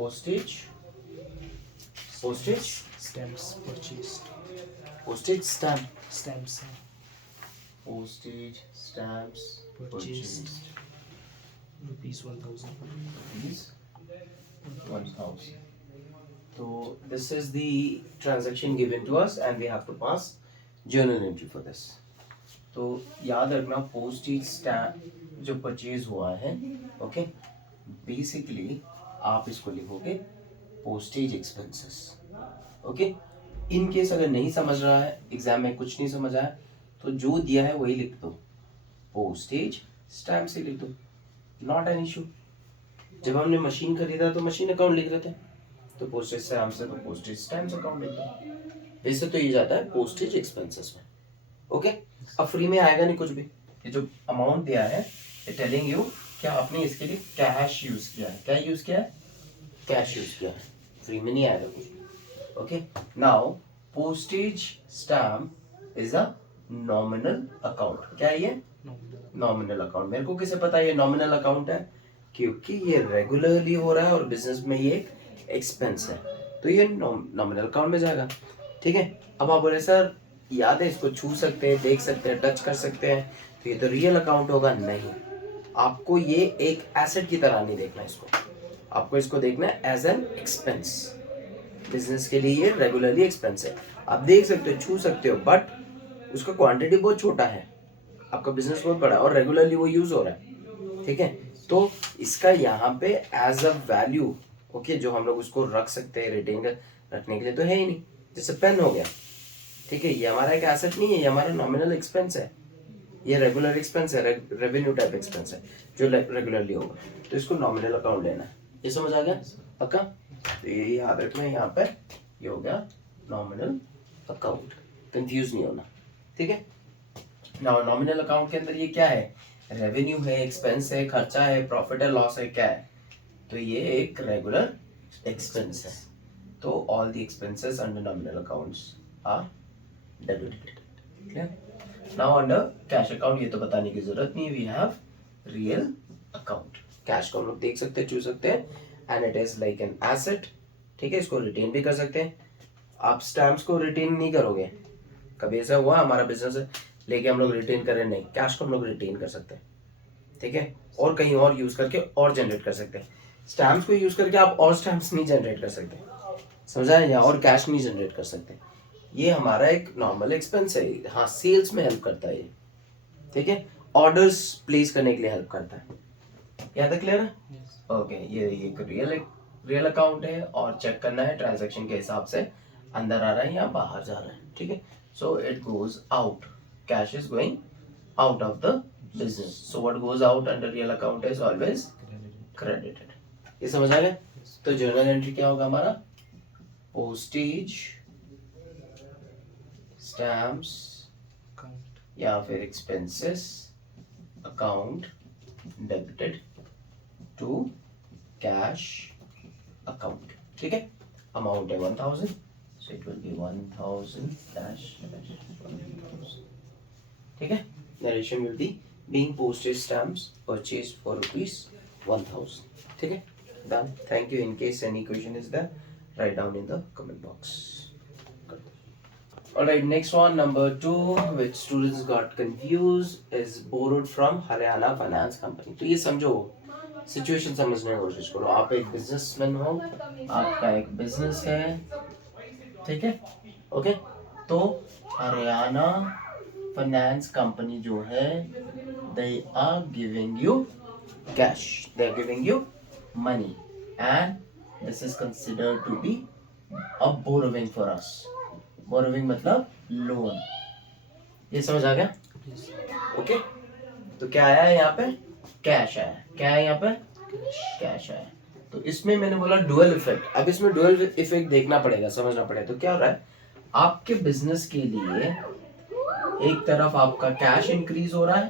postage Stamps purchased. postage stamp Stamps postage stamps purchased. purchased Rupees 1000. rupees 1000. So this is the transaction given to us and we have to pass journal entry for this. तो याद रखना postage stamp जो purchase हुआ है, okay, basically आप इसको लिखोगे postage expenses, okay. In case अगर नहीं समझ रहा है, एग्जाम में कुछ नहीं समझ आया, तो जो दिया है वही लिख दो, पोस्टेज स्टैम्प से लिख दो, नॉट एन इशू। जब हमने मशीन खरीदा तो मशीन अकाउंट लिख रहे थे, तो पोस्टेज स्टैम्प से तो पोस्टेज स्टैम्प अकाउंट लिख दो। वैसे तो ये जाता है पोस्टेज एक्सपेंसेस में, ओके। अब फ्री में आएगा नहीं कुछ भी, ये जो अमाउंट दिया है ये टेलिंग यू क्या आपने इसके लिए कैश यूज किया है, क्या यूज किया है, कैश यूज किया है, फ्री में नहीं आएगा कुछ, okay. Now postage stamp is a nominal account, क्या है ये, नॉमिनल अकाउंट। मेरे को कैसे पता है ये नॉमिनल अकाउंट है, क्योंकि ये रेगुलरली हो रहा है और बिजनेस में ये एक एक्सपेंस है, तो ये नॉमिनल अकाउंट में जाएगा, ठीक है। अब आप बोले सर याद है इसको छू सकते हैं, देख सकते हैं, टच कर सकते हैं, तो ये तो रियल अकाउंट होगा, नहीं। आपको ये एक एसेट की तरह नहीं देखना इसको, आपको इसको देखना है एज एन एक्सपेंस। बिजनेस के लिए ये रेगुलरली एक्सपेंस है, आप देख सकते हो, छू सकते हो, बट उसका क्वांटिटी बहुत छोटा है, आपका बिजनेस बहुत बड़ा है और रेगुलरली वो यूज हो रहा है, ठीक है। तो इसका यहाँ पे एज अ वैल्यू, ओके, जो हम लोग उसको रख सकते हैं रिटेन रखने के लिए, तो है ही नहीं। जैसे पेन हो गया, ठीक है, ये हमारा एक एसेट नहीं है, ये हमारा नॉमिनल एक्सपेंस है, ये रेगुलर एक्सपेंस है, रेवेन्यू टाइप एक्सपेंस है जो रेगुलरली होगा, तो इसको नॉमिनल अकाउंट लेना है। ये समझ आ गया पक्का? तो ये याद रखना, यहाँ पर ये हो गया नॉमिनल अकाउंट, कंफ्यूज नहीं होना, ठीक है। नाउ नॉमिनल अकाउंट के अंदर ये क्या है, रेवेन्यू है, एक्सपेंस है, खर्चा है, प्रॉफिट है, लॉस है, क्या है, तो ये एक रेगुलर एक्सपेंस है। तो all the expenses under nominal accounts are debited, clear. Now under cash account ये तो बताने की जरूरत नहीं, we have real account. Cash को हम लोग देख सकते हैं, छू सकते हैं, and it is like an asset, ठीक है। इसको रिटेन भी कर सकते हैं, आप स्टैम्प्स को रिटेन नहीं करोगे, कभी ऐसा हुआ हमारा बिजनेस है लेके हम लोग रिटेन करें, नहीं, कैश को हम लोग रिटेन कर सकते हैं, ठीक है, और कहीं और यूज करके और जनरेट कर सकते हैं। स्टैम्प्स को यूज करके आप और स्टैम्प्स नहीं जनरेट कर सकते, समझा है, या और कैश नहीं जनरेट कर सकते। ये हमारा एक नॉर्मल एक्सपेंस है, हाँ सेल्स में हेल्प करता है ये, ठीक है, ऑर्डर्स प्लेस करने के लिए हेल्प करता है। याद है, क्लियर है? ओके, ये एक रियल अकाउंट है और चेक करना है ट्रांजैक्शन के हिसाब से अंदर आ रहा है या बाहर जा रहा है, ठीक है। So it goes out, cash is going out of the business, so what goes out under real account is always credited. ये समझ आ गया? तो जर्नल एंट्री क्या होगा हमारा, पोस्टेज स्टैम्प्स या फिर expenses account debited to cash account, ठीक है। अमाउंट है 1000, so it will be 1000 dash 1000, ठीक है। Narration will be being postage stamps purchased for rupees 1000, ठीक है, done. Thank you. In case any question is there, write down in the comment box. Alright, next one, number 2, which students got confused, is borrowed from Haryana Finance Company. तो ये समझो, situation समझने की कोशिश करो। आप एक बिजनेसमैन हो, आपका एक बिजनेस है, ठीक है, ओके। तो हरियाणा फाइनेंस कंपनी जो है, they are giving you cash, they are giving you money, and this is considered to be a borrowing for us. Borrowing मतलब लोन, ये समझ आ गया? ओके, तो क्या आया है यहाँ पे, कैश आया, क्या है यहाँ पे, कैश आया। तो इसमें मैंने बोला डुअल इफेक्ट, अब इसमें डुअल इफेक्ट देखना पड़ेगा, समझना पड़ेगा। तो क्या हो रहा है, आपके बिजनेस के लिए एक तरफ आपका कैश इंक्रीज हो रहा है,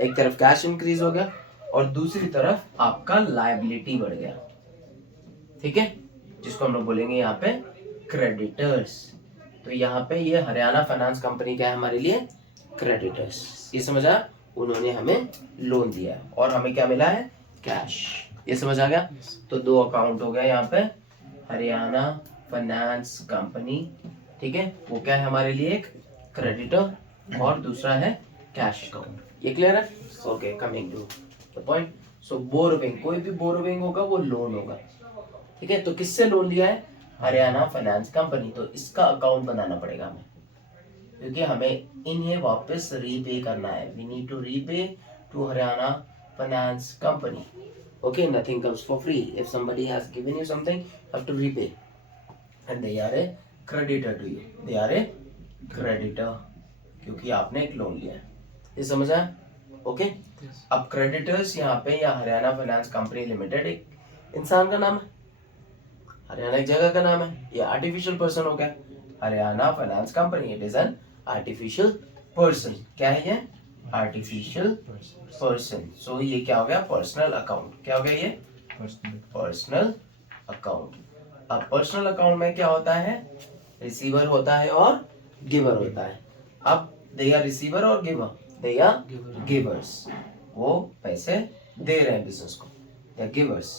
एक तरफ कैश इंक्रीज हो गया और दूसरी तरफ आपका लायबिलिटी बढ़ गया, ठीक है, जिसको हम लोग बोलेंगे यहाँ पे क्रेडिटर्स। तो यहाँ पे ये हरियाणा फाइनेंस कंपनी क्या है हमारे लिए, क्रेडिटर्स। ये समझा, उन्होंने हमें लोन दिया है और हमें क्या मिला है, कैश। ये समझ आ गया? Yes. तो दो अकाउंट हो गया यहाँ पे, हरियाणा फाइनेंस कंपनी, ठीक है, वो क्या है हमारे लिए, एक क्रेडिटर और दूसरा है कैश अकाउंट. ये क्लियर है? Okay, coming to the point. So borrowing, कोई भी बोरोविंग होगा वो लोन होगा, ठीक है. तो किससे लोन लिया है? Haryana finance company. तो इसका अकाउंट बनाना पड़ेगा हमें, क्योंकि हमें इन्हें वापस रीपे करना है. We need to repay to Haryana finance company. Okay, nothing comes for free. If somebody has given you something, you have to repay. And they are a creditor to you. They are a creditor. क्योंकि आपने एक loan लिया है. ये समझ आया? Okay. Yes. अब creditors यहाँ पे या हरियाणा फाइनेंस कंपनी लिमिटेड एक इंसान का नाम है, हरियाणा एक जगह का नाम है. ये आर्टिफिशियल पर्सन हो गया. Haryana finance company, it is an artificial person. क्या है ये? Artificial person. सो ये क्या हो गया? Personal account. क्या हो गया ये? Personal account. अब पर्सनल अकाउंट में क्या होता है? रिसीवर होता है और गिवर होता है. अब दे आर रिसीवर और गिवर, दे आर गिवर्स. वो पैसे दे रहे हैं बिजनेस को, दे आर गिवर्स,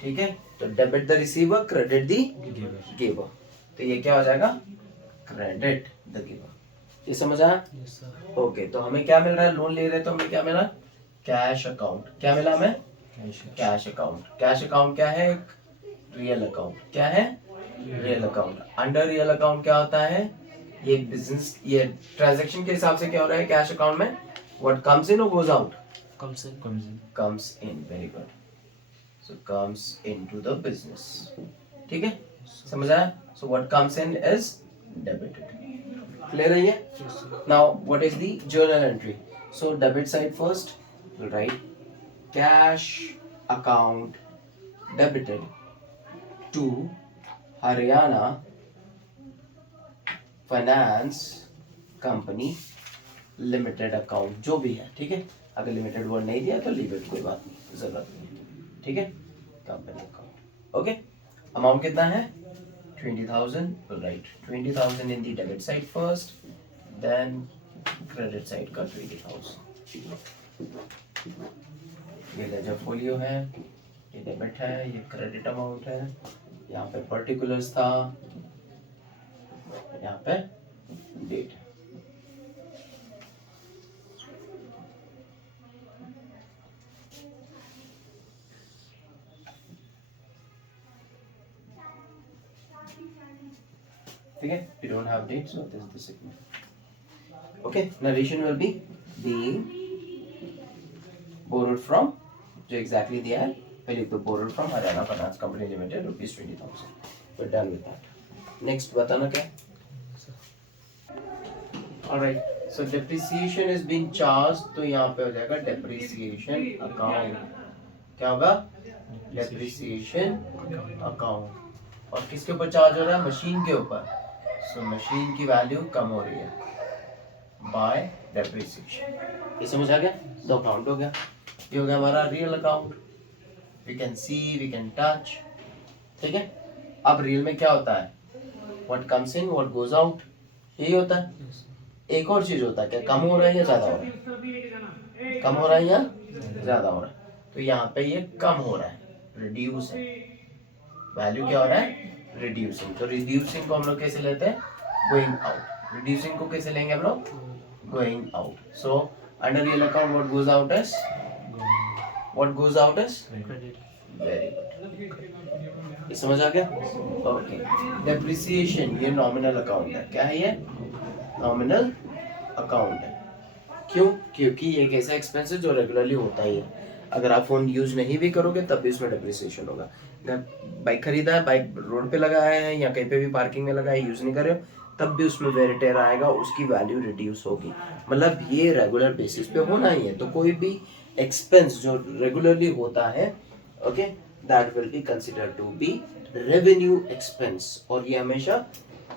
ठीक है. तो debit the receiver, credit the giver. तो ये क्या हो जाएगा? Credit the giver. ये समझ आया? Yes, sir. ओके. तो हमें क्या मिल रहा है? लोन ले रहे तो हमें क्या मिला? Cash account. क्या मिला हमें? Cash account. कैश अकाउंट क्या है? एक रियल अकाउंट. क्या है? Real account. Under real account क्या होता है? ये बिजनेस, ये ट्रांजैक्शन के हिसाब से क्या हो रहा है कैश अकाउंट में? व्हाट कम्स इन और goes out? Comes in. Comes in. Very good. So comes into the business. ठीक है, समझ आया? So what comes in is debited. Clear है ये? Yes, sir. Now, what is the journal entry? So, debit side first, we'll write cash account debited to Haryana Finance Company Limited account, जो भी है, ठीक है. अगर लिमिटेड वर्ड नहीं दिया तो लीव इट, कोई बात नहीं, जरूरत नहीं, ठीक है. Company account. ओके. अमाउंट कितना है? 20,000. We'll write 20,000 in the debit side first, then credit side का 20,000. ये लेजर फोलियो है, ये डेबिट है, ये क्रेडिट अमाउंट है. यहाँ पे पर्टिकुलर्स था, यहाँ पे डेट है. ठीक है. We don't have date, so this is the segment. Okay, narration will be the borrowed from, जो exactly दिया है, पहले तो borrowed from Haryana finance company limited rupees 20,000. We're done with that. Next बताना क्या? Alright, so depreciation is being charged, तो यहाँ पे हो जाएगा depreciation account. क्या होगा? Depreciation account. और किसके ऊपर चार्ज हो रहा है? मशीन के ऊपर. सो मशीन की वैल्यू कम हो रही है बाय डेप्रिसिएशन. ये समझ आ गया? दो अकाउंट हो गया. ये हो गया हमारा real account. We can see, we can touch, ठीक है. अब रियल में क्या होता है? What comes in, what goes out, यही होता है. Yes, sir. एक और चीज होता है, क्या कम हो रहा है या ज्यादा हो रहा है? कम हो रहा है या ज्यादा हो रहा है? तो यहाँ पे ये कम हो रहा है, रिड्यूस है. वैल्यू क्या हो रहा है? रिड्यूसिंग. तो रिड्यूसिंग को हम लोग कैसे लेते हैं? Going out. रिड्यूसिंग को कैसे लेंगे हम लोग? Going out. So under real account what goes out is, what goes out is Credit. Very good. ये समझ आ गया? ओके. डेप्रिसिएशन, ये नॉमिनल अकाउंट है. क्या है ये? नॉमिनल अकाउंट है. क्यों? क्योंकि ये एक ऐसा एक्सपेंस है जो रेगुलरली होता ही है. अगर आप फोन यूज नहीं भी करोगे तब भी उसमें डेप्रिसिएशन होगा. बाइक खरीदा है, बाइक रोड पे लगाया है या कहीं पे भी पार्किंग में लगा है, यूज नहीं कर रहे हो, तब भी उसमें वेयर टेयर आएगा, उसकी वैल्यू रिड्यूस होगी. मतलब ये रेगुलर बेसिस पे होना ही है. तो कोई भी एक्सपेंस जो रेगुलरली होता है, okay, that will be considered to be revenue expense. और ये हमेशा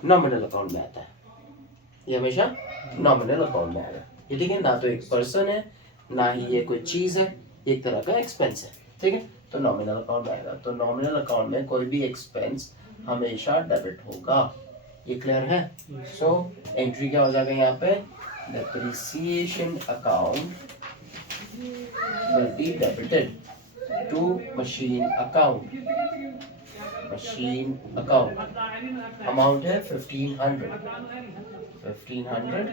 नॉमिनल अकाउंट में आता है. ये हमेशा नॉमिनल अकाउंट में आएगा. ये ठीक है ना? तो एक पर्सन है ना ही ये कोई चीज है, एक तरह का एक्सपेंस है. ठीक है. तो नॉमिनल अकाउंट आएगा. तो नॉमिनल अकाउंट में कोई भी एक्सपेंस हमेशा डेबिट होगा. ये क्लियर है? सो एंट्री क्या हो जाएगा यहाँ पे? Depreciation account will be debited to machine account. Machine account. Amount है 1500. 1500.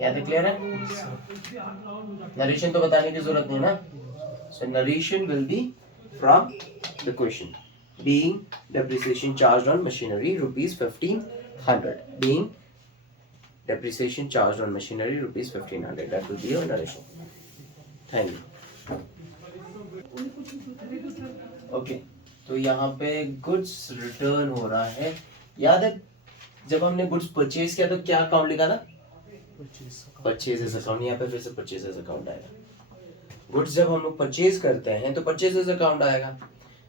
याद है, क्लियर है? नरेशन तो बताने की जरूरत नहीं ना. So narration will be from the question. Being depreciation charged on machinery rupees 1500. Being depreciation charged on machinery rupees 1500. That will be your narration. Thank you. Okay. तो यहाँ पे गुड्स रिटर्न हो रहा है. याद है जब हमने गुड्स परचेज किया तो क्या अकाउंट लिखा था? Purchases account. यहाँ पे फिर से परचेजेस अकाउंट आएगा. गुड्स जब हम लोग परचेज करते हैं तो परचेजेस अकाउंट आएगा.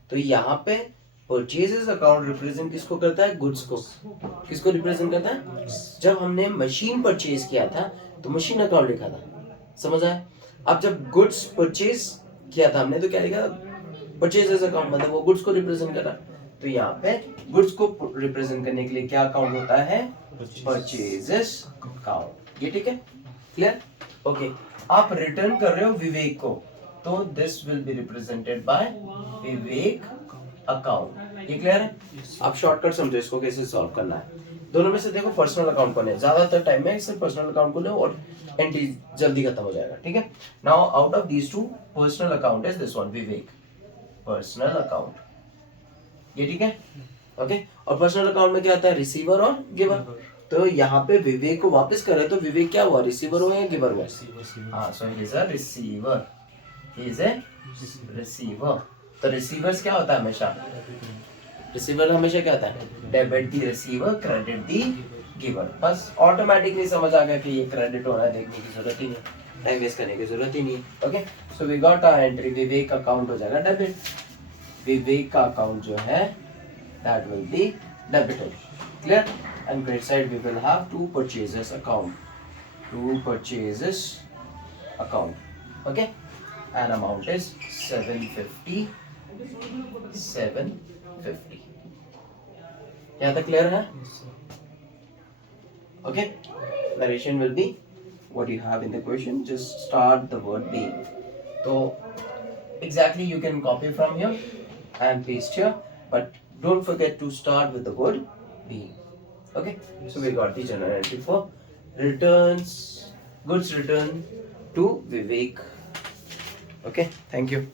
तो यहाँ पे परचेजेस अकाउंट रिप्रेजेंट किसको करता है? गुड्स को. किसको रिप्रेजेंट करता है? जब हमने मशीन परचेज किया था तो मशीन अकाउंट लिखा था. समझ आया? अब जब गुड्स परचेज किया था हमने तो क्या लिखा? Purchases account. मतलब वो गुड्स को रिप्रेजेंट कर रहा. तो यहाँ पे गुड्स को रिप्रेजेंट करने के लिए क्या अकाउंट होता है? Purchases account. ये ठीक है? क्लियर? ओके. आप रिटर्न कर रहे हो विवेक को तो this will be represented by Vivek account. ये क्लियर है? आप शॉर्टकट समझो इसको कैसे सॉल्व करना है. दोनों में से देखो पर्सनल अकाउंट कौन है. ज्यादातर टाइम में सिर्फ पर्सनल अकाउंट को लो और एंट्री जल्दी खत्म हो जाएगा. ठीक है? Now out of these two personal account is this one, Vivek. Personal account. ये ठीक है? ओके. और पर्सनल अकाउंट में क्या आता है? रिसीवर और गिवर. तो यहाँ पे विवेक को वापस करे तो विवेक क्या हुआ? रिसीवर हुआ या गिवर हुआ? हाँ. So he is a receiver. He is a receiver. तो रिसीवर्स क्या होता है हमेशा? रिसीवर हमेशा क्या होता है? Debit the receiver, credit the giver. बस ऑटोमेटिकली समझ आ गया कि ये क्रेडिट हो रहा है. देखने की जरूरत ही नहीं, टाइम वेस्ट करने की जरूरत ही नहीं है. Okay. So we got a entry. Vivek account हो जाएगा डेबिट. विवेक का अकाउंट जो है that will be debited. Clear? And credit side we will have two purchases account. Two purchases account. Okay. And amount is 750. 750. यहाँ तक clear है? Okay. Narration will be what you have in the question. Just start the word being. So exactly you can copy from here and paste here, but don't forget to start with the word being. Okay, so we got the general entry for returns, goods return to Vivek. Okay, thank you.